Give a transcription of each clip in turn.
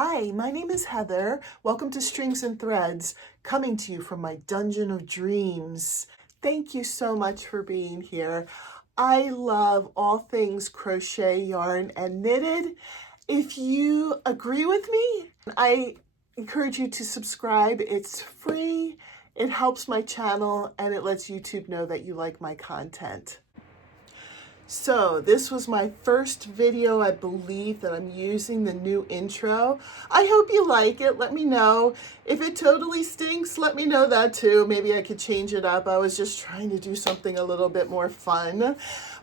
Hi, my name is Heather. Welcome to Strings and Threads, coming to you from my dungeon of dreams. Thank you so much for being here. I love all things crochet, yarn, and knitted. If you agree with me, I encourage you to subscribe. It's free, it helps my channel, and it lets YouTube know that you like my content. So this was my first video, I believe, that I'm using the new intro. I hope you like it. Let me know. If it totally stinks, let me know that too. Maybe I could change it up. I was just trying to do something a little bit more fun.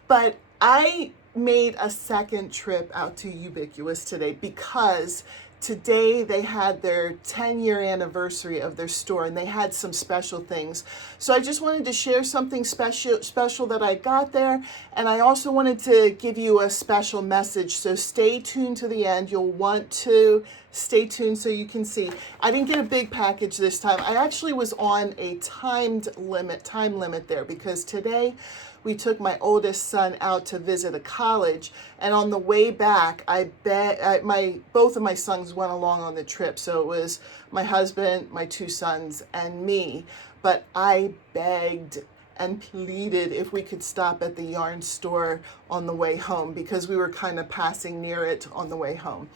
But I made a second trip out to Ewebiquitous today because today they had their 10-year anniversary of their store and they had some special things. So I just wanted to share something special that I got there, and I also wanted to give you a special message. So stay tuned to the end. You'll want to stay tuned so you can see. I didn't get a big package this time. I actually was on a time limit there because today we took my oldest son out to visit a college, and on the way back, both of my sons went along on the trip. So it was my husband, my two sons, and me. But I begged and pleaded if we could stop at the yarn store on the way home because we were kind of passing near it on the way home.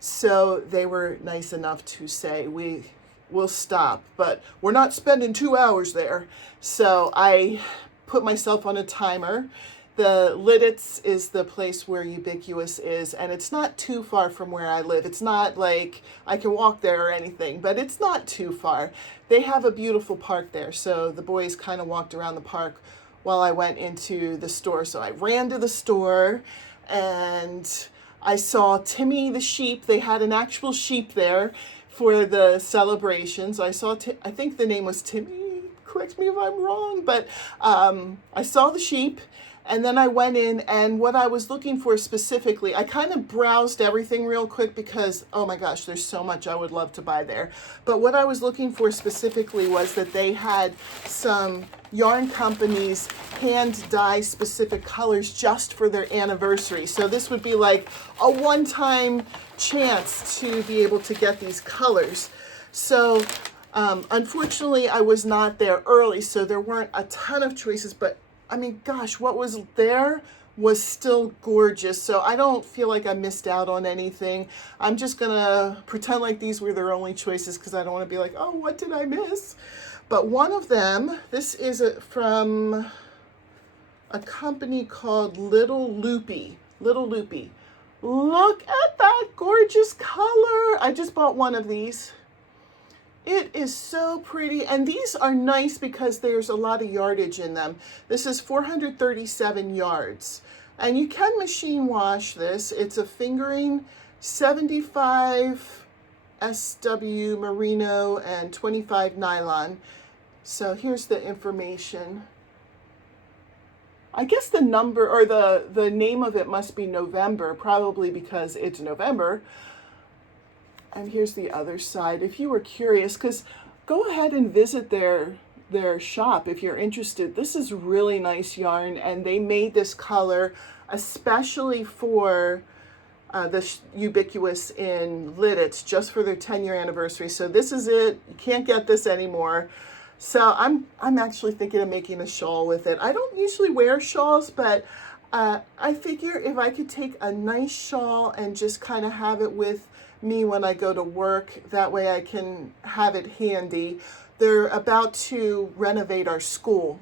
So they were nice enough to say, we'll stop, but we're not spending 2 hours there. So I put myself on a timer. The Lidditz is the place where Ewebiquitous is, and it's not too far from where I live. It's not like I can walk there or anything, but it's not too far. They have a beautiful park there, so the boys kind of walked around the park while I went into the store. So I ran to the store, and I saw Timmy the sheep. They had an actual sheep there for the celebrations. I think the name was Timmy. Correct me if I'm wrong, but I saw the sheep, and then I went in, and what I was looking for specifically, I kind of browsed everything real quick because, oh my gosh, there's so much I would love to buy there. But what I was looking for specifically was that they had some yarn companies hand dye specific colors just for their anniversary. So this would be like a one-time chance to be able to get these colors. So unfortunately, I was not there early, so there weren't a ton of choices, but I mean, gosh, what was there was still gorgeous. So I don't feel like I missed out on anything. I'm just gonna pretend like these were their only choices because I don't want to be like, oh, what did I miss? But one of them, this is from a company called Loopy. Look at that gorgeous color. I just bought one of these. It is so pretty, and these are nice because there's a lot of yardage in them. This is 437 yards, and you can machine wash this. It's a fingering 75 SW merino and 25 nylon. So here's the information. I guess the number or the name of it must be November, probably because it's November. And here's the other side. If you were curious, because go ahead and visit their shop if you're interested. This is really nice yarn, and they made this color especially for the Ewebiquitous in Lidditz, just for their 10-year anniversary. So this is it. You can't get this anymore. So I'm actually thinking of making a shawl with it. I don't usually wear shawls, but I figure if I could take a nice shawl and just kind of have it with me when I go to work, that way I can have it handy. They're about to renovate our school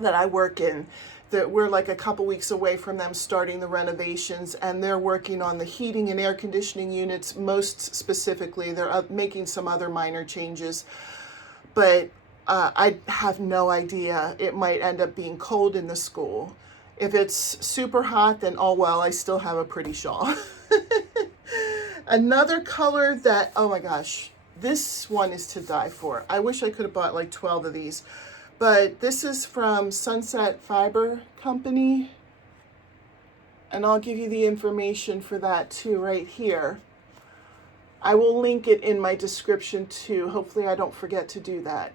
that I work in. That we're like a couple weeks away from them starting the renovations, and they're working on the heating and air conditioning units. Most specifically, they're making some other minor changes, but I have no idea. It might end up being cold in the school. If it's super hot, then oh well, I still have a pretty shawl. Another color that, oh my gosh, this one is to die for. I wish I could have bought like 12 of these, but this is from Sunset Fiber Company, and I'll give you the information for that too right here. I will link it in my description too. Hopefully I don't forget to do that.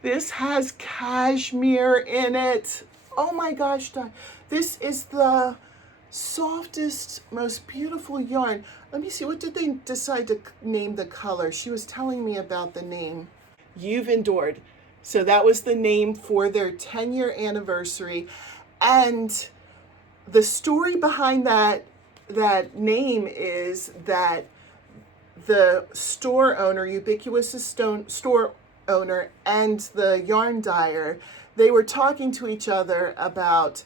This has cashmere in it. Oh my gosh, this is the softest, most beautiful yarn. Let me see, what did they decide to name the color? She was telling me about the name. You've Endured. So that was the name for their 10-year anniversary. And the story behind that name is that the store owner, Ewebiquitous store owner, and the yarn dyer, they were talking to each other about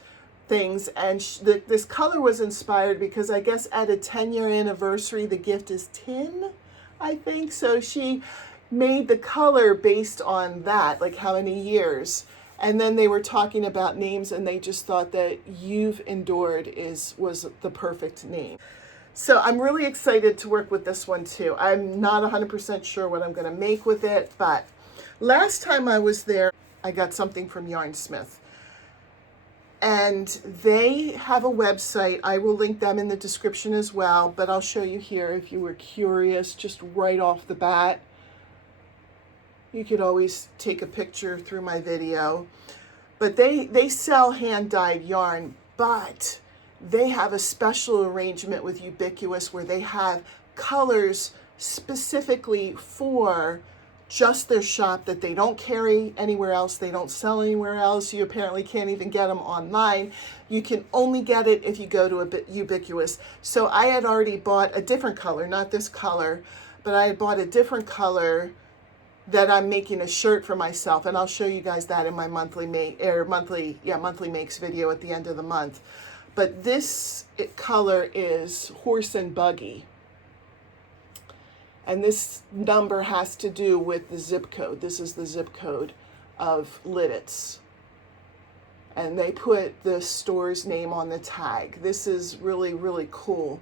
things, and this color was inspired because I guess at a 10-year anniversary, the gift is tin, I think. So she made the color based on that, like how many years. And then they were talking about names, and they just thought that You've Endured was the perfect name. So I'm really excited to work with this one too. I'm not 100% sure what I'm going to make with it, but last time I was there, I got something from Yarnsmith. And they have a website. I will link them in the description as well, but I'll show you here if you were curious, just right off the bat. You could always take a picture through my video. But they sell hand-dyed yarn, but they have a special arrangement with Ewebiquitous where they have colors specifically for just their shop that they don't carry anywhere else. They don't sell anywhere else. You apparently can't even get them online. You can only get it if you go to Ewebiquitous. So I had already bought a different color, not this color, but I had bought a different color that I'm making a shirt for myself, and I'll show you guys that in my monthly makes video at the end of the month. But this color is Horse and Buggy. And this number has to do with the zip code. This is the zip code of Lidditz. And they put the store's name on the tag. This is really, really cool.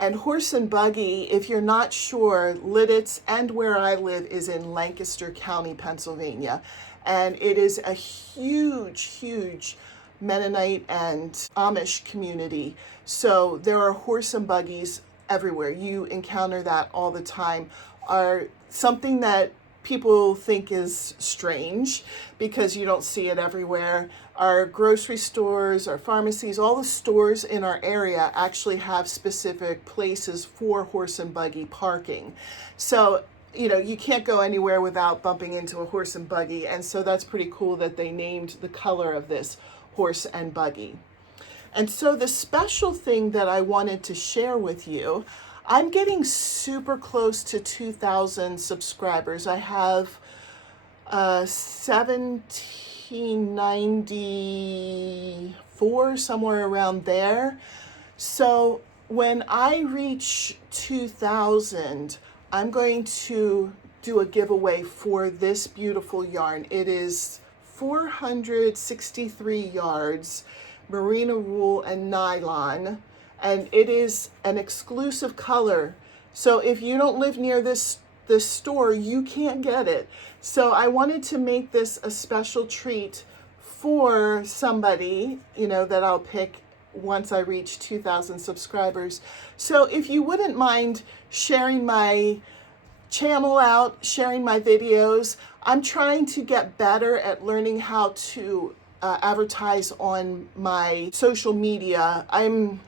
And Horse and Buggy, if you're not sure, Lidditz and where I live is in Lancaster County, Pennsylvania. And it is a huge, huge Mennonite and Amish community. So there are horse and buggies everywhere. You encounter that all the time. Are something that people think is strange because you don't see it everywhere. Our grocery stores, our pharmacies, all the stores in our area actually have specific places for horse and buggy parking. So, you know, you can't go anywhere without bumping into a horse and buggy. And so that's pretty cool that they named the color of this Horse and Buggy. And so the special thing that I wanted to share with you, I'm getting super close to 2,000 subscribers. I have 1794, somewhere around there. So when I reach 2,000, I'm going to do a giveaway for this beautiful yarn. It is 463 yards, merino wool and nylon, and it is an exclusive color. So if you don't live near this store, you can't get it. So I wanted to make this a special treat for somebody, you know, that I'll pick once I reach 2,000 subscribers. So if you wouldn't mind sharing my channel out, sharing my videos. I'm trying to get better at learning how to advertise on my social media. I'm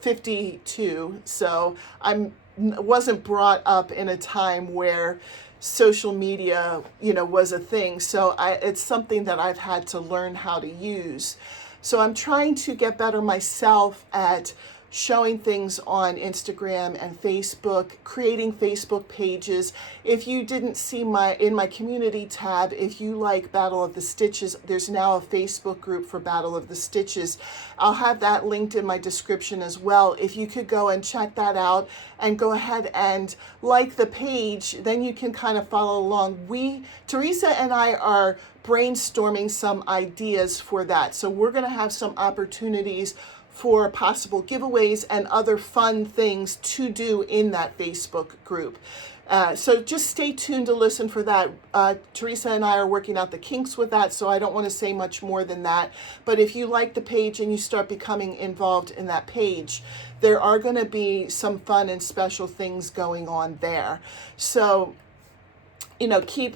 52, so I wasn't brought up in a time where social media, you know, was a thing. So it's something that I've had to learn how to use. So I'm trying to get better myself at showing things on Instagram and Facebook, creating Facebook pages. If you didn't see in my community tab, if you like Battle of the Stitches, there's now a Facebook group for Battle of the Stitches. I'll have that linked in my description as well. If you could go and check that out and go ahead and like the page, then you can kind of follow along. Teresa and I are brainstorming some ideas for that. So we're going to have some opportunities for possible giveaways and other fun things to do in that Facebook group. So just stay tuned to listen for that. Teresa and I are working out the kinks with that, so I don't want to say much more than that. But if you like the page and you start becoming involved in that page, there are going to be some fun and special things going on there. So, you know, keep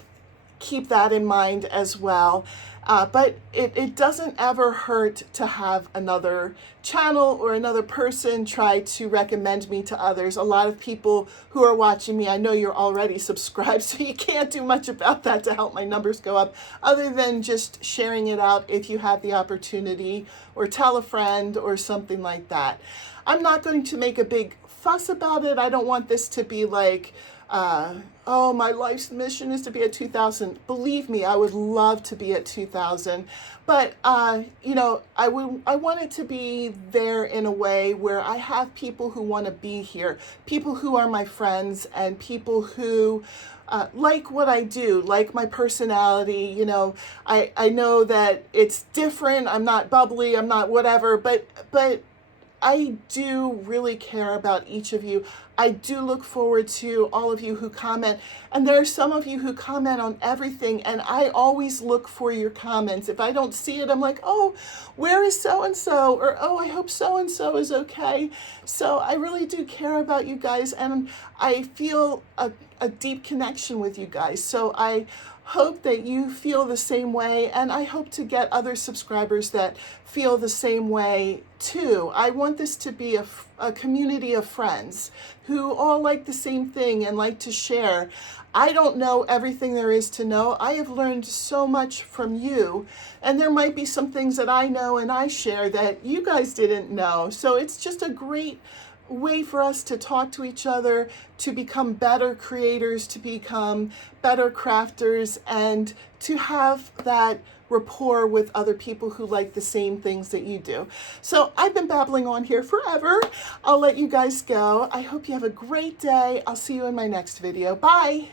keep that in mind as well. But it doesn't ever hurt to have another channel or another person try to recommend me to others. A lot of people who are watching me, I know you're already subscribed, so you can't do much about that to help my numbers go up, other than just sharing it out if you have the opportunity, or tell a friend or something like that. I'm not going to make a big fuss about it. I don't want this to be like, oh, my life's mission is to be at 2,000. Believe me, I would love to be at 2,000. But, you know, I want it to be there in a way where I have people who want to be here, people who are my friends, and people who like what I do, like my personality. You know, I know that it's different. I'm not bubbly, I'm not whatever, but I do really care about each of you. I do look forward to all of you who comment. And there are some of you who comment on everything, and I always look for your comments. If I don't see it, I'm like, oh, where is so-and-so? Or, oh, I hope so-and-so is okay. So I really do care about you guys, and I feel a deep connection with you guys. So I hope that you feel the same way, and I hope to get other subscribers that feel the same way too. I want this to be a community of friends who all like the same thing and like to share. I don't know everything there is to know. I have learned so much from you, and there might be some things that I know and I share that you guys didn't know. So it's just a great way for us to talk to each other, to become better creators, to become better crafters, and to have that rapport with other people who like the same things that you do. So I've been babbling on here forever. I'll let you guys go. I hope you have a great day. I'll see you in my next video. Bye.